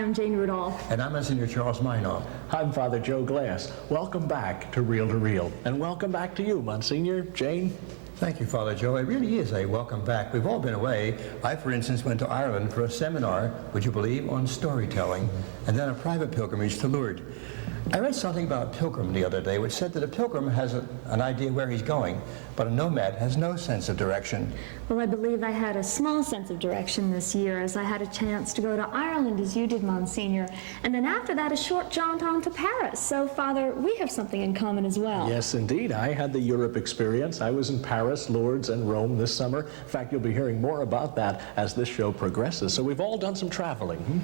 I'm Jane Rudolph. And I'm Monsignor Charles Minor. I'm Father Joe Glass. Welcome back to Reel to Reel. And welcome back to you, Monsignor. Jane? Thank you, Father Joe. It really is a welcome back. We've all been away. I, for instance, went to Ireland for a seminar, would you believe, on storytelling, and then a private pilgrimage to Lourdes. I read something about a pilgrim the other day, which said that a pilgrim has an idea where he's going, but a nomad has no sense of direction. Well, I believe I had a small sense of direction this year, as I had a chance to go to Ireland, as you did, Monsignor, and then after that, a short jaunt on to Paris. So, Father, we have something in common as well. Yes, indeed. I had the Europe experience. I was in Paris, Lourdes, and Rome this summer. In fact, you'll be hearing more about that as this show progresses. So we've all done some traveling.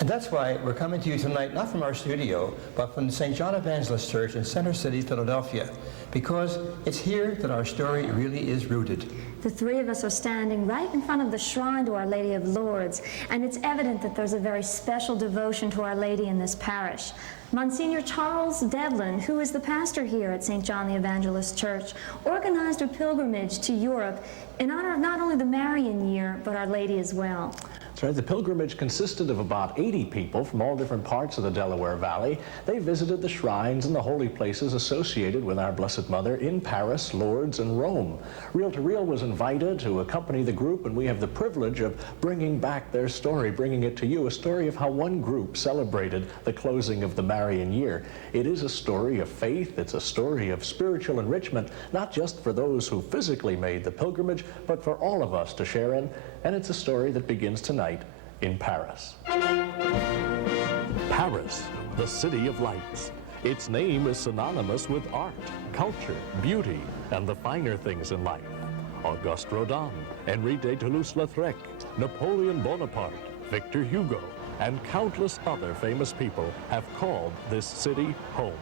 And that's why we're coming to you tonight, not from our studio, but from the St. John Evangelist Church in Center City, Philadelphia, because it's here that our story really is rooted. The three of us are standing right in front of the shrine to Our Lady of Lourdes, and it's evident that there's a very special devotion to Our Lady in this parish. Monsignor Charles Devlin, who is the pastor here at St. John the Evangelist Church, organized a pilgrimage to Europe in honor of not only the Marian year, but Our Lady as well. That's right. The pilgrimage consisted of about 80 people from all different parts of the Delaware Valley. They visited the shrines and the holy places associated with our Blessed Mother in Paris, Lourdes, and Rome. Reel to Reel was invited to accompany the group, and we have the privilege of bringing back their story, bringing it to you, a story of how one group celebrated the closing of the Marian year. It is a story of faith. It's a story of spiritual enrichment, not just for those who physically made the pilgrimage, but for all of us to share in. And it's a story that begins tonight in Paris. Paris, the city of lights. Its name is synonymous with art, culture, beauty, and the finer things in life. Auguste Rodin, Henri de Toulouse-Lautrec, Napoleon Bonaparte, Victor Hugo, and countless other famous people have called this city home.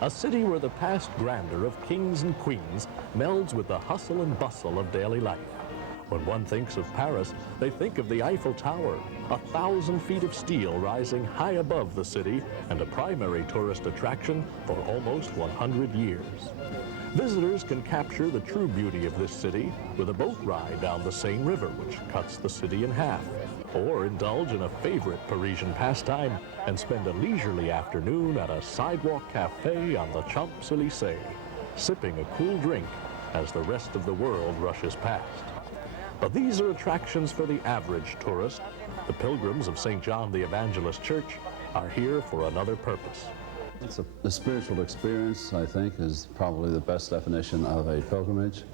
A city where the past grandeur of kings and queens melds with the hustle and bustle of daily life. When one thinks of Paris, they think of the Eiffel Tower, 1,000 feet of steel rising high above the city and a primary tourist attraction for almost 100 years. Visitors can capture the true beauty of this city with a boat ride down the Seine River, which cuts the city in half, or indulge in a favorite Parisian pastime and spend a leisurely afternoon at a sidewalk cafe on the Champs-Élysées, sipping a cool drink as the rest of the world rushes past. But these are attractions for the average tourist. The pilgrims of St. John the Evangelist Church are here for another purpose. It's a spiritual experience, I think, is probably the best definition of a pilgrimage.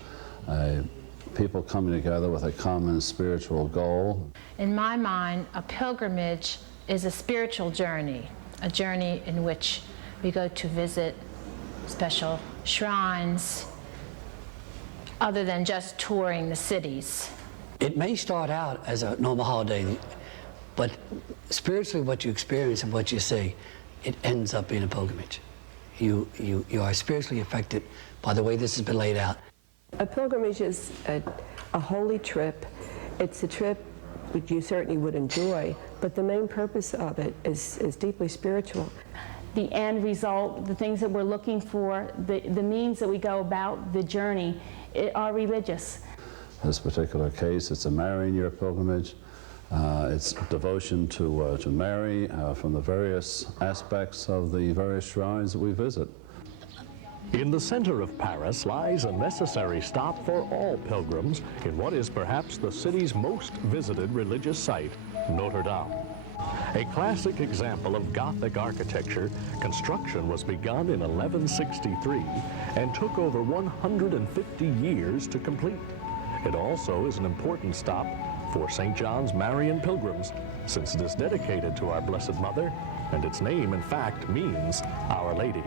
People coming together with a common spiritual goal. In my mind, a pilgrimage is a spiritual journey, a journey in which we go to visit special shrines, other than just touring the cities. It may start out as a normal holiday, but spiritually what you experience and what you see, it ends up being a pilgrimage. You are spiritually affected by the way this has been laid out. A pilgrimage is a holy trip. It's a trip which you certainly would enjoy, but the main purpose of it is deeply spiritual. The end result, the things that we're looking for, the means that we go about the journey are religious. In this particular case, it's a Marian year pilgrimage. It's devotion to Mary from the various aspects of the various shrines that we visit. In the center of Paris lies a necessary stop for all pilgrims in what is perhaps the city's most visited religious site, Notre Dame. A classic example of Gothic architecture, construction was begun in 1163 and took over 150 years to complete. It also is an important stop for St. John's Marian pilgrims, since it is dedicated to our Blessed Mother, and its name, in fact, means Our Lady.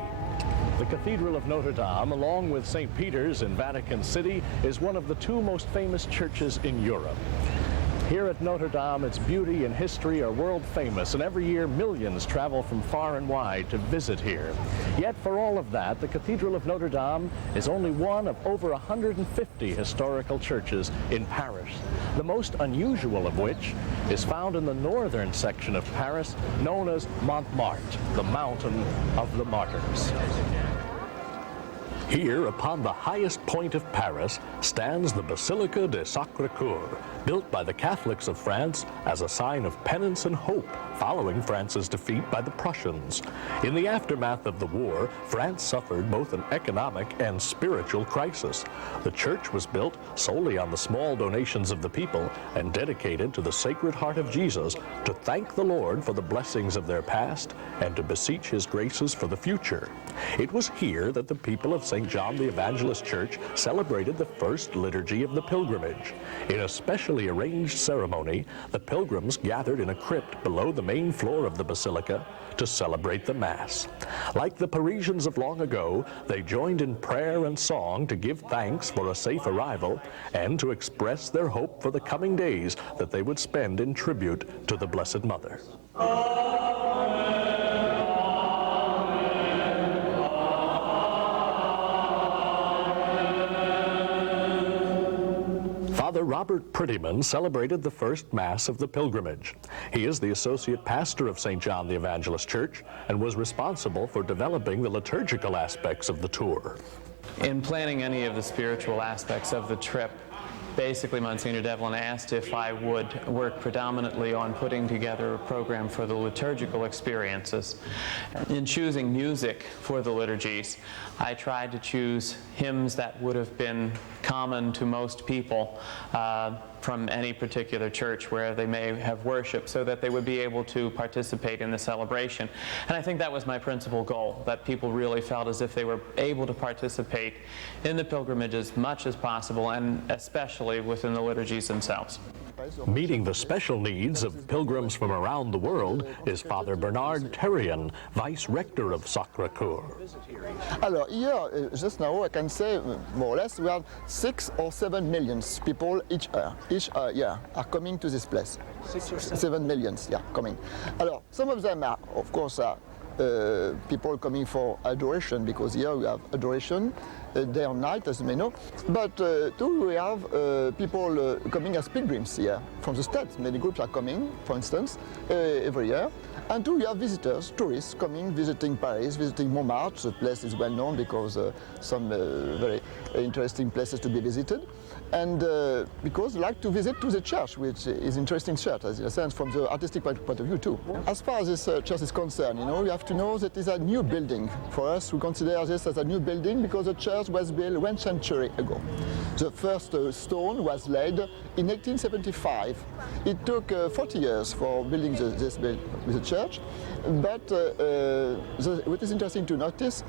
The Cathedral of Notre Dame, along with St. Peter's in Vatican City, is one of the two most famous churches in Europe. Here at Notre Dame, its beauty and history are world famous, and every year millions travel from far and wide to visit here. Yet for all of that, the Cathedral of Notre Dame is only one of over 150 historical churches in Paris, the most unusual of which is found in the northern section of Paris, known as Montmartre, the Mountain of the Martyrs. Here, upon the highest point of Paris, stands the Basilica de Sacré-Cœur, built by the Catholics of France as a sign of penance and hope following France's defeat by the Prussians. In the aftermath of the war, France suffered both an economic and spiritual crisis. The church was built solely on the small donations of the people and dedicated to the Sacred Heart of Jesus to thank the Lord for the blessings of their past and to beseech his graces for the future. It was here that the people of St. John the Evangelist Church celebrated the first liturgy of the pilgrimage. In a specially arranged ceremony, the pilgrims gathered in a crypt below the main floor of the basilica to celebrate the Mass. Like the Parisians of long ago, they joined in prayer and song to give thanks for a safe arrival and to express their hope for the coming days that they would spend in tribute to the Blessed Mother. Father Robert Prettyman celebrated the first Mass of the pilgrimage. He is the associate pastor of St. John the Evangelist Church and was responsible for developing the liturgical aspects of the tour. In planning any of the spiritual aspects of the trip, basically Monsignor Devlin asked if I would work predominantly on putting together a program for the liturgical experiences. In choosing music for the liturgies, I tried to choose hymns that would have been common to most people from any particular church where they may have worshiped, so that they would be able to participate in the celebration. And I think that was my principal goal, that people really felt as if they were able to participate in the pilgrimage as much as possible, and especially within the liturgies themselves. Meeting the special needs of pilgrims from around the world is Father Bernard Terrien, Vice Rector of Sacré-Cœur. Alors, here, just now, I can say, more or less, we have 6 or 7 million people each year are coming to this place. 6 or 7 million, yeah, coming. Alors, some of them are, of course, people coming for adoration, because here we have adoration day and night, as you may know. But too, we have people coming as pilgrims here from the States. Many groups are coming, for instance, every year. And too, we have visitors, tourists coming, visiting Paris, visiting Montmartre. The place is well known because some very interesting places to be visited. And because they like to visit to the church, which is interesting church, as in a sense, from the artistic point of view too. As far as this church is concerned, you know, you have to know that it's a new building. For us, we consider this as a new building because the church was built 1 century ago. The first stone was laid in 1875. It took 40 years for building the church, but what is interesting to notice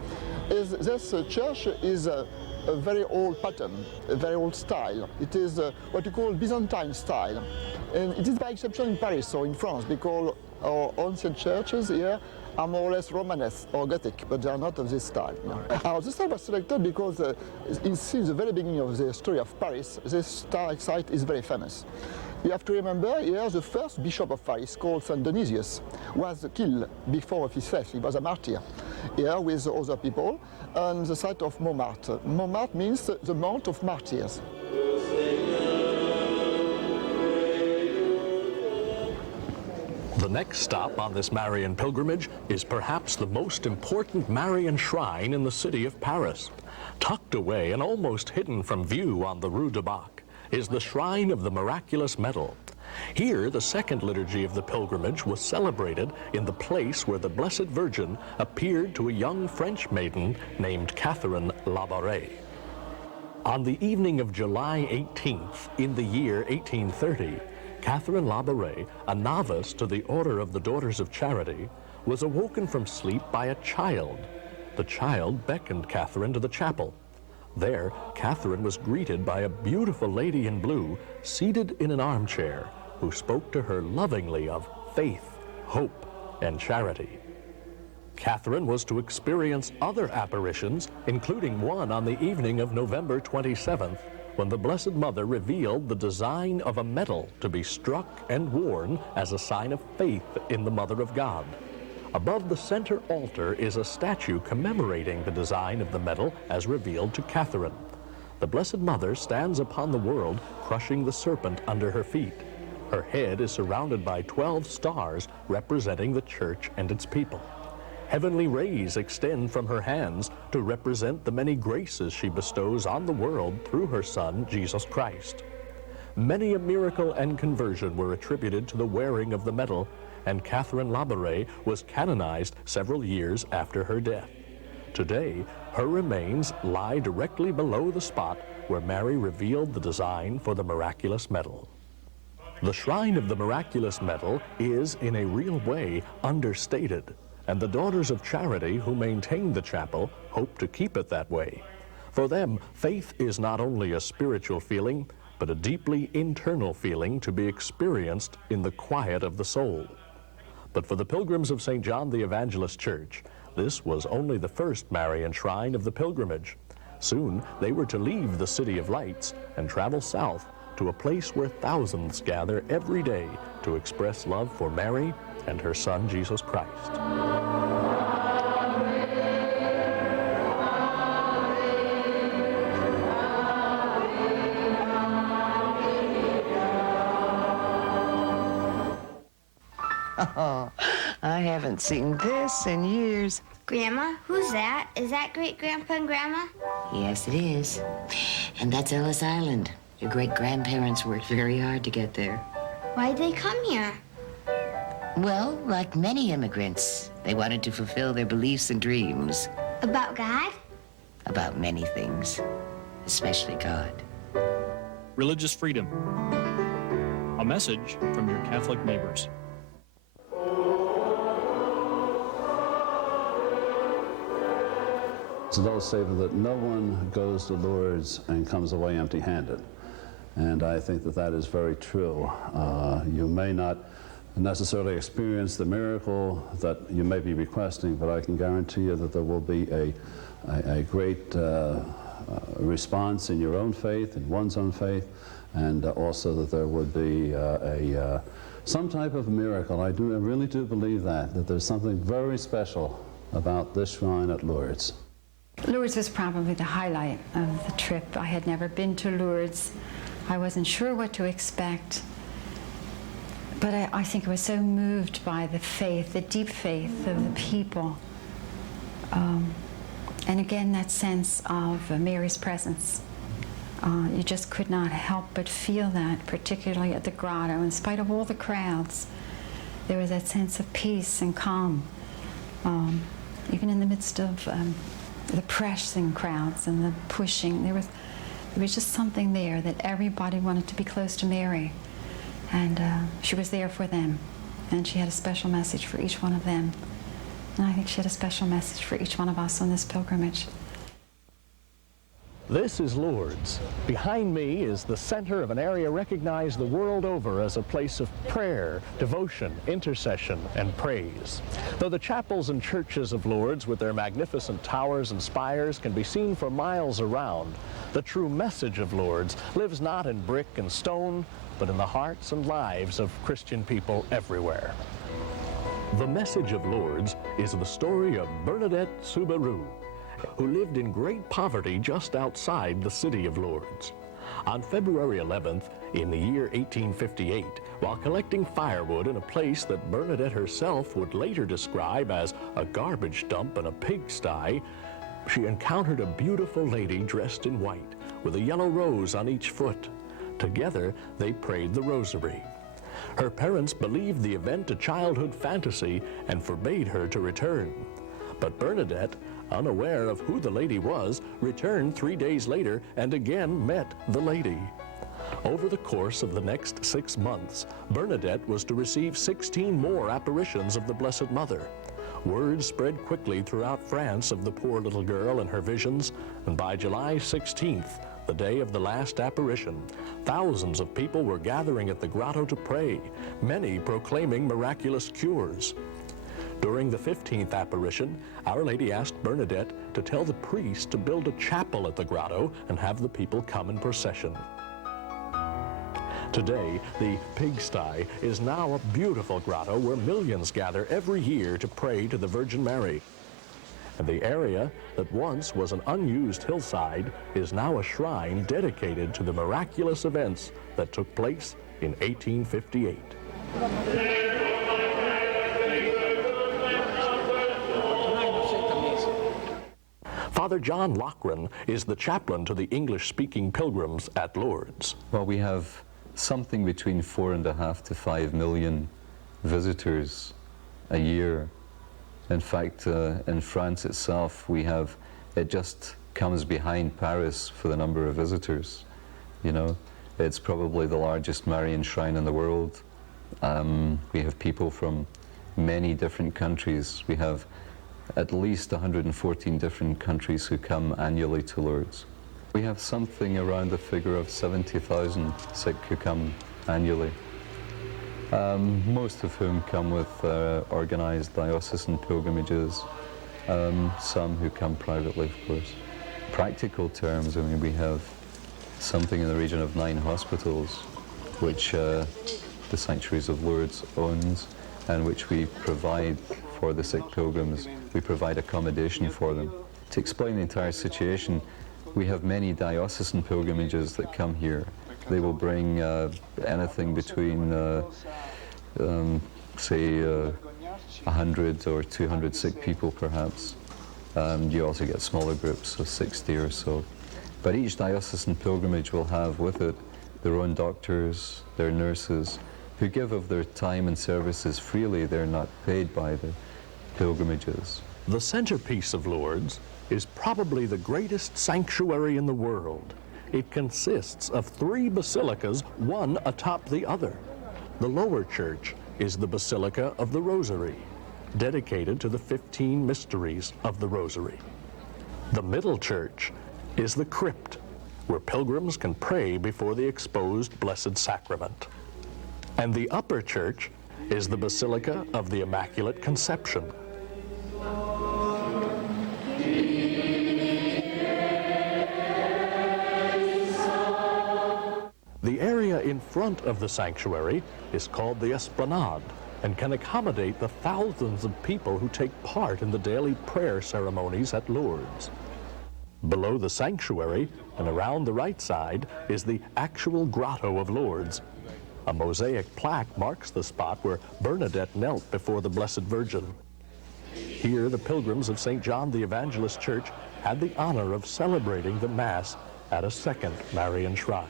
is this church is a very old pattern, a very old style. It is what you call Byzantine style. And it is by exception in Paris or in France, because our ancient churches here are more or less Romanesque or Gothic, but they are not of this style. No. This style was selected because since the very beginning of the story of Paris, this site is very famous. You have to remember here the first bishop of Paris, called Saint Dionysius, was killed before his death. He was a martyr here with other people on the site of Montmartre. Montmartre means the Mount of Martyrs. The next stop on this Marian pilgrimage is perhaps the most important Marian shrine in the city of Paris. Tucked away and almost hidden from view on the Rue du Bac is the Shrine of the Miraculous Medal. Here, the second liturgy of the pilgrimage was celebrated in the place where the Blessed Virgin appeared to a young French maiden named Catherine Labouré. On the evening of July 18th, in the year 1830, Catherine Labouré, a novice to the Order of the Daughters of Charity, was awoken from sleep by a child. The child beckoned Catherine to the chapel. There, Catherine was greeted by a beautiful lady in blue, seated in an armchair, who spoke to her lovingly of faith, hope, and charity. Catherine was to experience other apparitions, including one on the evening of November 27th, when the Blessed Mother revealed the design of a medal to be struck and worn as a sign of faith in the Mother of God. Above the center altar is a statue commemorating the design of the medal as revealed to Catherine. The Blessed Mother stands upon the world, crushing the serpent under her feet. Her head is surrounded by 12 stars representing the church and its people. Heavenly rays extend from her hands to represent the many graces she bestows on the world through her Son, Jesus Christ. Many a miracle and conversion were attributed to the wearing of the medal, and Catherine Labouré was canonized several years after her death. Today, her remains lie directly below the spot where Mary revealed the design for the miraculous medal. The Shrine of the Miraculous Medal is, in a real way, understated, and the Daughters of Charity who maintain the chapel hope to keep it that way. For them, faith is not only a spiritual feeling, but a deeply internal feeling to be experienced in the quiet of the soul. But for the pilgrims of St. John the Evangelist Church, this was only the first Marian shrine of the pilgrimage. Soon, they were to leave the City of Lights and travel south to a place where thousands gather every day to express love for Mary and her Son, Jesus Christ. Oh, I haven't seen this in years. Grandma, who's that? Is that great-grandpa and grandma? Yes, it is. And that's Ellis Island. Your great-grandparents worked very hard to get there. Why'd they come here? Well, like many immigrants, they wanted to fulfill their beliefs and dreams. About God? About many things, especially God. Religious freedom. A message from your Catholic neighbors. It's an old statement that no one goes to Lourdes and comes away empty-handed. And I think that that is very true. You may not necessarily experience the miracle that you may be requesting, but I can guarantee you that there will be a great response in your own faith, in one's own faith, and also that there would be some type of miracle. I really do believe that there's something very special about this shrine at Lourdes. Lourdes was probably the highlight of the trip. I had never been to Lourdes. I wasn't sure what to expect. But I think I was so moved by the faith, the deep faith of the people. And again, that sense of Mary's presence. You just could not help but feel that, particularly at the grotto. In spite of all the crowds, there was that sense of peace and calm, even in the midst of the pressing crowds and the pushing. There was just something there that everybody wanted to be close to Mary. And she was there for them. And she had a special message for each one of them. And I think she had a special message for each one of us on this pilgrimage. This is Lourdes. Behind me is the center of an area recognized the world over as a place of prayer, devotion, intercession, and praise. Though the chapels and churches of Lourdes with their magnificent towers and spires can be seen for miles around, the true message of Lourdes lives not in brick and stone, but in the hearts and lives of Christian people everywhere. The message of Lourdes is the story of Bernadette Soubirous, who lived in great poverty just outside the city of Lourdes. On February 11th, in the year 1858, while collecting firewood in a place that Bernadette herself would later describe as a garbage dump and a pigsty, she encountered a beautiful lady dressed in white, with a yellow rose on each foot. Together, they prayed the rosary. Her parents believed the event a childhood fantasy and forbade her to return. But Bernadette, unaware of who the lady was, returned 3 days later and again met the lady. Over the course of the next 6 months, Bernadette was to receive 16 more apparitions of the Blessed Mother. Word spread quickly throughout France of the poor little girl and her visions, and by July 16th, the day of the last apparition, thousands of people were gathering at the grotto to pray, many proclaiming miraculous cures. During the 15th apparition, Our Lady asked Bernadette to tell the priest to build a chapel at the grotto and have the people come in procession. Today, the pigsty is now a beautiful grotto where millions gather every year to pray to the Virgin Mary. And the area that once was an unused hillside is now a shrine dedicated to the miraculous events that took place in 1858. Father John Loughran is the chaplain to the English-speaking pilgrims at Lourdes. Well, we have something between 4.5 to 5 million visitors a year. In fact, in France itself, it just comes behind Paris for the number of visitors. You know, it's probably the largest Marian shrine in the world. We have people from many different countries. We have at least 114 different countries who come annually to Lourdes. We have something around the figure of 70,000 Sikh who come annually, most of whom come with organized diocesan pilgrimages, some who come privately, of course. Practical terms, I mean, we have something in the region of 9 hospitals, which the Sanctuaries of Lourdes owns, and which we provide for the Sikh pilgrims. We provide accommodation for them. To explain the entire situation, we have many diocesan pilgrimages that come here. They will bring anything between, say, 100 or 200 Sikh people, perhaps. You also get smaller groups of 60 or so. But each diocesan pilgrimage will have with it their own doctors, their nurses, who give of their time and services freely. They're not paid by the pilgrimages. The centerpiece of Lourdes is probably the greatest sanctuary in the world. It consists of 3 basilicas, one atop the other. The lower church is the Basilica of the Rosary, dedicated to the 15 mysteries of the Rosary. The middle church is the crypt, where pilgrims can pray before the exposed Blessed Sacrament. And the upper church is the Basilica of the Immaculate Conception. The area in front of the sanctuary is called the Esplanade and can accommodate the thousands of people who take part in the daily prayer ceremonies at Lourdes. Below the sanctuary and around the right side is the actual grotto of Lourdes. A mosaic plaque marks the spot where Bernadette knelt before the Blessed Virgin. Here, the pilgrims of St. John the Evangelist Church had the honor of celebrating the Mass at a second Marian shrine.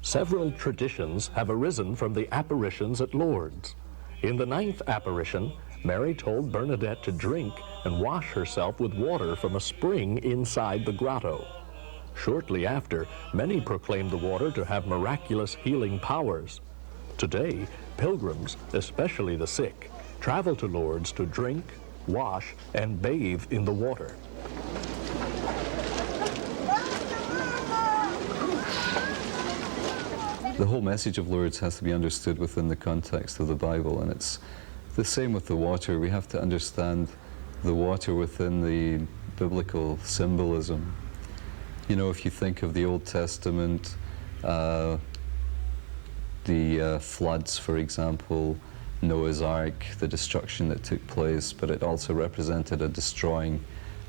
Several traditions have arisen from the apparitions at Lourdes. In the 9th apparition, Mary told Bernadette to drink and wash herself with water from a spring inside the grotto. Shortly after, many proclaimed the water to have miraculous healing powers. Today, pilgrims, especially the sick, travel to Lourdes to drink, wash, and bathe in the water. The whole message of Lourdes has to be understood within the context of the Bible, and it's the same with the water. We have to understand the water within the biblical symbolism. You know, if you think of the Old Testament, the floods, for example, Noah's Ark, the destruction that took place, but it also represented a destroying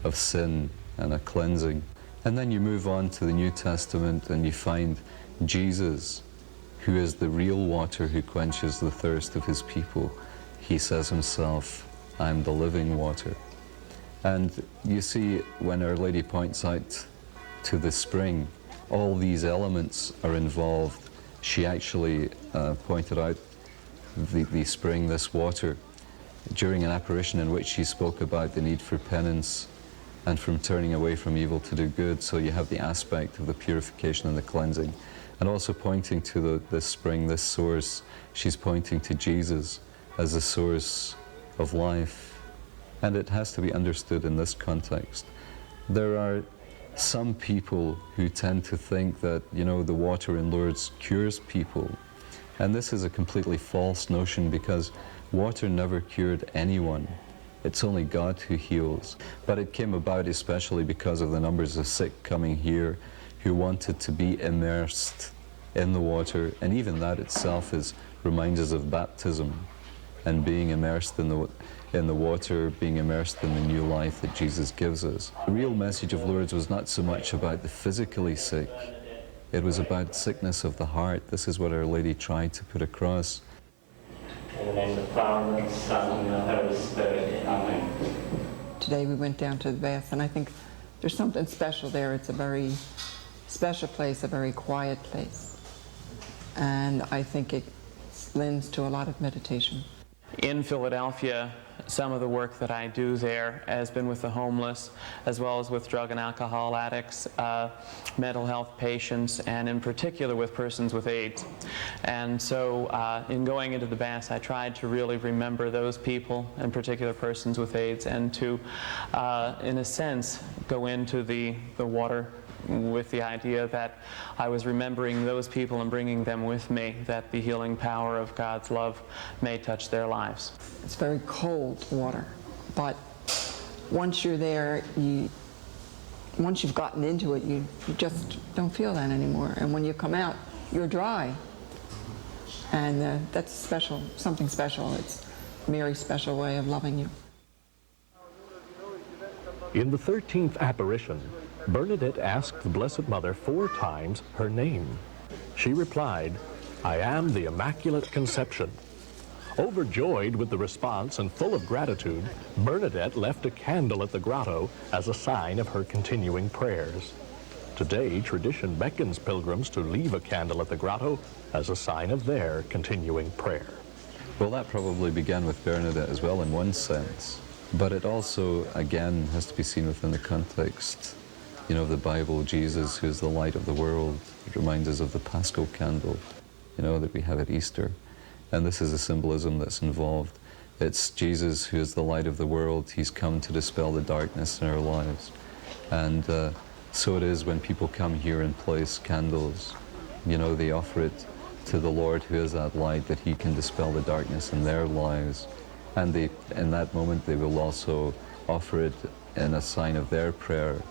of sin and a cleansing. And then you move on to the New Testament and you find Jesus, who is the real water who quenches the thirst of his people. He says himself, "I'm the living water." And you see, when Our Lady points out to the spring, all these elements are involved. She actually pointed out the spring, this water, during an apparition in which she spoke about the need for penance and from turning away from evil to do good. So you have the aspect of the purification and the cleansing. And also pointing to this spring, this source, she's pointing to Jesus as the source of life. And it has to be understood in this context. There are some people who tend to think that, you know, the water in Lourdes cures people. And this is a completely false notion, because water never cured anyone. It's only God who heals. But it came about especially because of the numbers of sick coming here who wanted to be immersed in the water, and even that itself reminds us of baptism and being immersed in the water, being immersed in the new life that Jesus gives us. The real message of Lourdes was not so much about the physically sick, it was about sickness of the heart. This is what Our Lady tried to put across. In the name of the Father, and the Son, and the Holy Spirit. Amen. Today we went down to the bath, and I think there's something special there. It's a very special place, a very quiet place. And I think it lends to a lot of meditation. In Philadelphia, some of the work that I do there has been with the homeless, as well as with drug and alcohol addicts, mental health patients, and in particular with persons with AIDS. And so in going into the baths, I tried to really remember those people, in particular persons with AIDS, and to, in a sense, go into the water with the idea that I was remembering those people and bringing them with me, that the healing power of God's love may touch their lives. It's very cold water, but once you're there, once you've gotten into it, you just don't feel that anymore. And when you come out, you're dry. And that's special, something special. It's Mary's special way of loving you. In the 13th apparition, Bernadette asked the Blessed Mother 4 times her name. She replied, "I am the Immaculate Conception." Overjoyed with the response and full of gratitude, Bernadette left a candle at the grotto as a sign of her continuing prayers. Today, tradition beckons pilgrims to leave a candle at the grotto as a sign of their continuing prayer. Well, that probably began with Bernadette as well in one sense, but it also, again, has to be seen within the context, you know, of the Bible. Jesus, who is the light of the world. It reminds us of the Paschal candle, you know, that we have at Easter. And this is the symbolism that's involved. It's Jesus who is the light of the world. He's come to dispel the darkness in our lives. And so it is when people come here and place candles, you know, they offer it to the Lord who is that light, that he can dispel the darkness in their lives. And they, in that moment, they will also offer it in a sign of their prayer.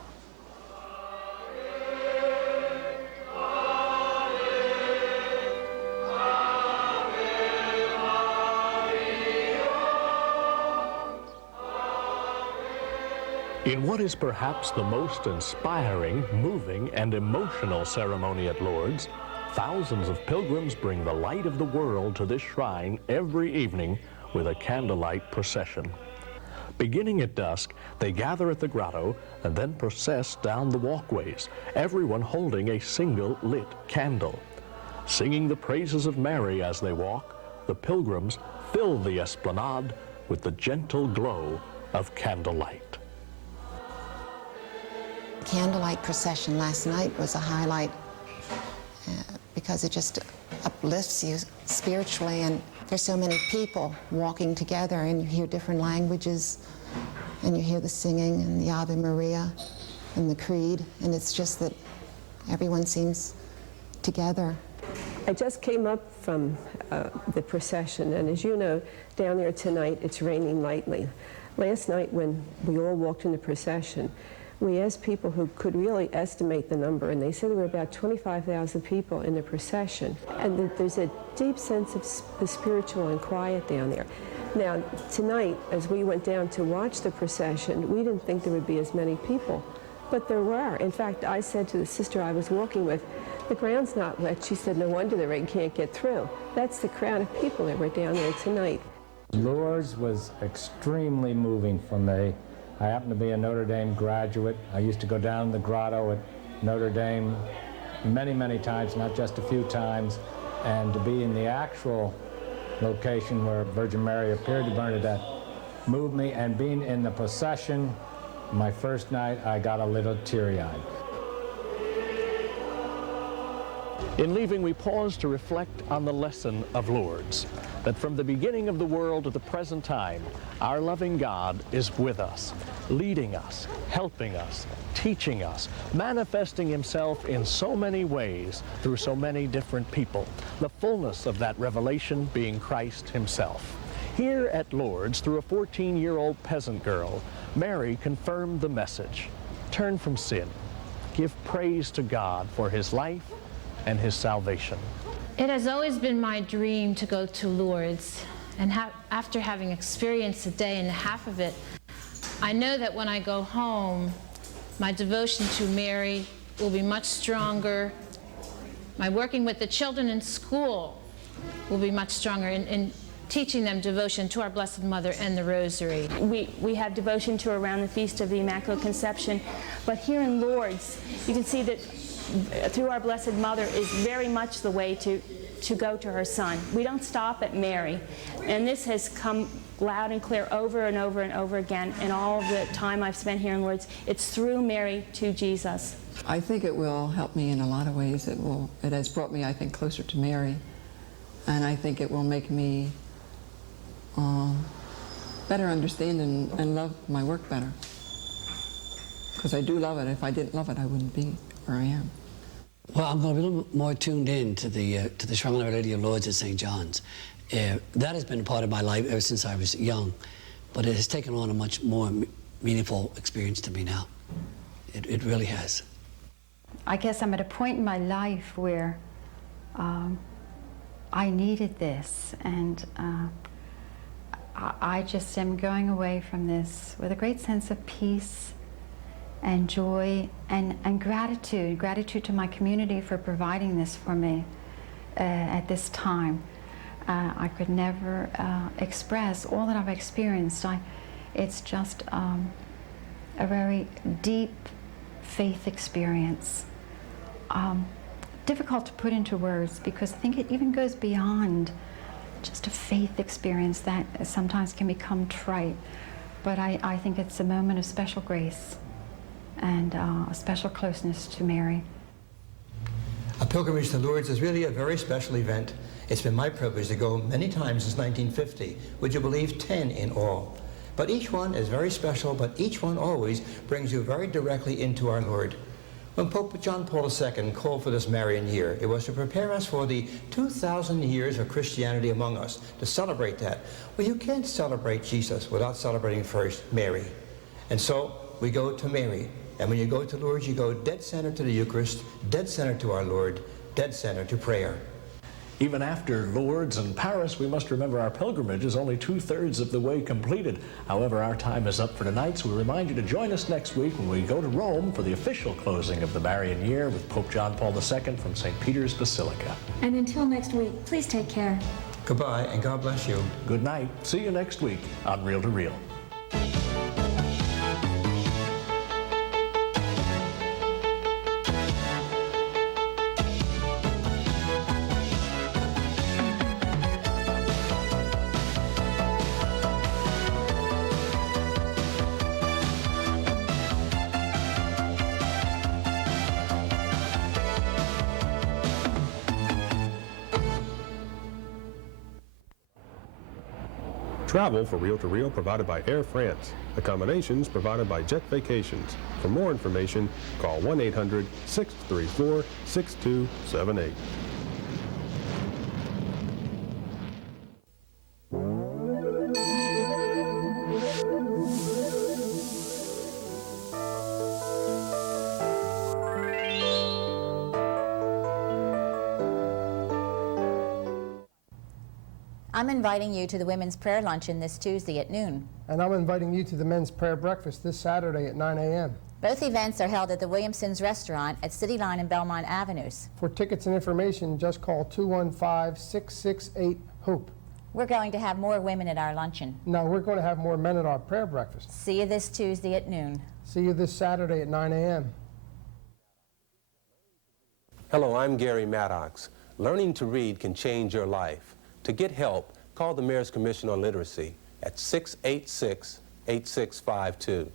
In what is perhaps the most inspiring, moving, and emotional ceremony at Lourdes, thousands of pilgrims bring the light of the world to this shrine every evening with a candlelight procession. Beginning at dusk, they gather at the grotto and then process down the walkways, everyone holding a single lit candle. Singing the praises of Mary as they walk, the pilgrims fill the esplanade with the gentle glow of candlelight. Candlelight procession last night was a highlight because it just uplifts you spiritually, and there's so many people walking together, and you hear different languages, and you hear the singing and the Ave Maria and the Creed, and it's just that everyone seems together. I just came up from the procession, and as you know, down there tonight it's raining lightly. Last night when we all walked in the procession, we asked people who could really estimate the number, and they said there were about 25,000 people in the procession, and that there's a deep sense of the spiritual and quiet down there. Now, tonight, as we went down to watch the procession, we didn't think there would be as many people, but there were. In fact, I said to the sister I was walking with, "The ground's not wet." She said, "No wonder the rain can't get through." That's the crowd of people that were down there tonight. Lourdes was extremely moving for me. I happen to be a Notre Dame graduate. I used to go down the grotto at Notre Dame many, many times, not just a few times, and to be in the actual location where Virgin Mary appeared to Bernadette moved me, and being in the procession, my first night, I got a little teary-eyed. In leaving, we pause to reflect on the lesson of Lourdes, that from the beginning of the world to the present time, our loving God is with us, leading us, helping us, teaching us, manifesting himself in so many ways through so many different people, the fullness of that revelation being Christ himself. Here at Lourdes, through a 14-year-old peasant girl, Mary confirmed the message: turn from sin, give praise to God for his life and his salvation. It has always been my dream to go to Lourdes, and after having experienced a day and a half of it, I know that when I go home, my devotion to Mary will be much stronger. My working with the children in school will be much stronger. And teaching them devotion to our Blessed Mother and the Rosary. We have devotion to her around the Feast of the Immaculate Conception, but here in Lourdes, you can see that through our Blessed Mother is very much the way to go to her Son. We don't stop at Mary, and this has come loud and clear over and over and over again in all of the time I've spent here in Lourdes. It's through Mary to Jesus. I think it will help me in a lot of ways. It has brought me, I think, closer to Mary, and I think it will make me better understand and love my work better. Because I do love it. If I didn't love it, I wouldn't be where I am. Well, I'm going to be a little more tuned in to the Shrine of Our Lady of Lourdes at St. John's. That has been a part of my life ever since I was young, but it has taken on a much more meaningful experience to me now. It really has. I guess I'm at a point in my life where I needed this, and I just am going away from this with a great sense of peace and joy and gratitude to my community for providing this for me at this time. I could never express all that I've experienced. It's just a very deep faith experience. Difficult to put into words because I think it even goes beyond just a faith experience that sometimes can become trite. But I think it's a moment of special grace and a special closeness to Mary. A pilgrimage to Lourdes is really a very special event. It's been my privilege to go many times since 1950. Would you believe 10 in all? But each one is very special, but each one always brings you very directly into our Lord. When Pope John Paul II called for this Marian year, it was to prepare us for the 2,000 years of Christianity among us, to celebrate that. Well, you can't celebrate Jesus without celebrating first Mary. And so we go to Mary. And when you go to Lourdes, you go dead center to the Eucharist, dead center to our Lord, dead center to prayer. Even after Lourdes and Paris, we must remember our pilgrimage is only 2/3 of the way completed. However, our time is up for tonight, so we remind you to join us next week when we go to Rome for the official closing of the Marian year with Pope John Paul II from St. Peter's Basilica. And until next week, please take care. Goodbye, and God bless you. Good night. See you next week on Reel to Reel. Travel for Reel to Reel provided by Air France. Accommodations provided by Jet Vacations. For more information, call 1-800-634-6278. I'm inviting you to the Women's Prayer Luncheon this Tuesday at noon. And I'm inviting you to the Men's Prayer Breakfast this Saturday at 9 a.m. Both events are held at the Williamson's Restaurant at City Line and Belmont Avenues. For tickets and information, just call 215-668-HOPE. We're going to have more women at our luncheon. No, we're going to have more men at our prayer breakfast. See you this Tuesday at noon. See you this Saturday at 9 a.m. Hello, I'm Gary Maddox. Learning to read can change your life. To get help, call the Mayor's Commission on Literacy at 686-8652.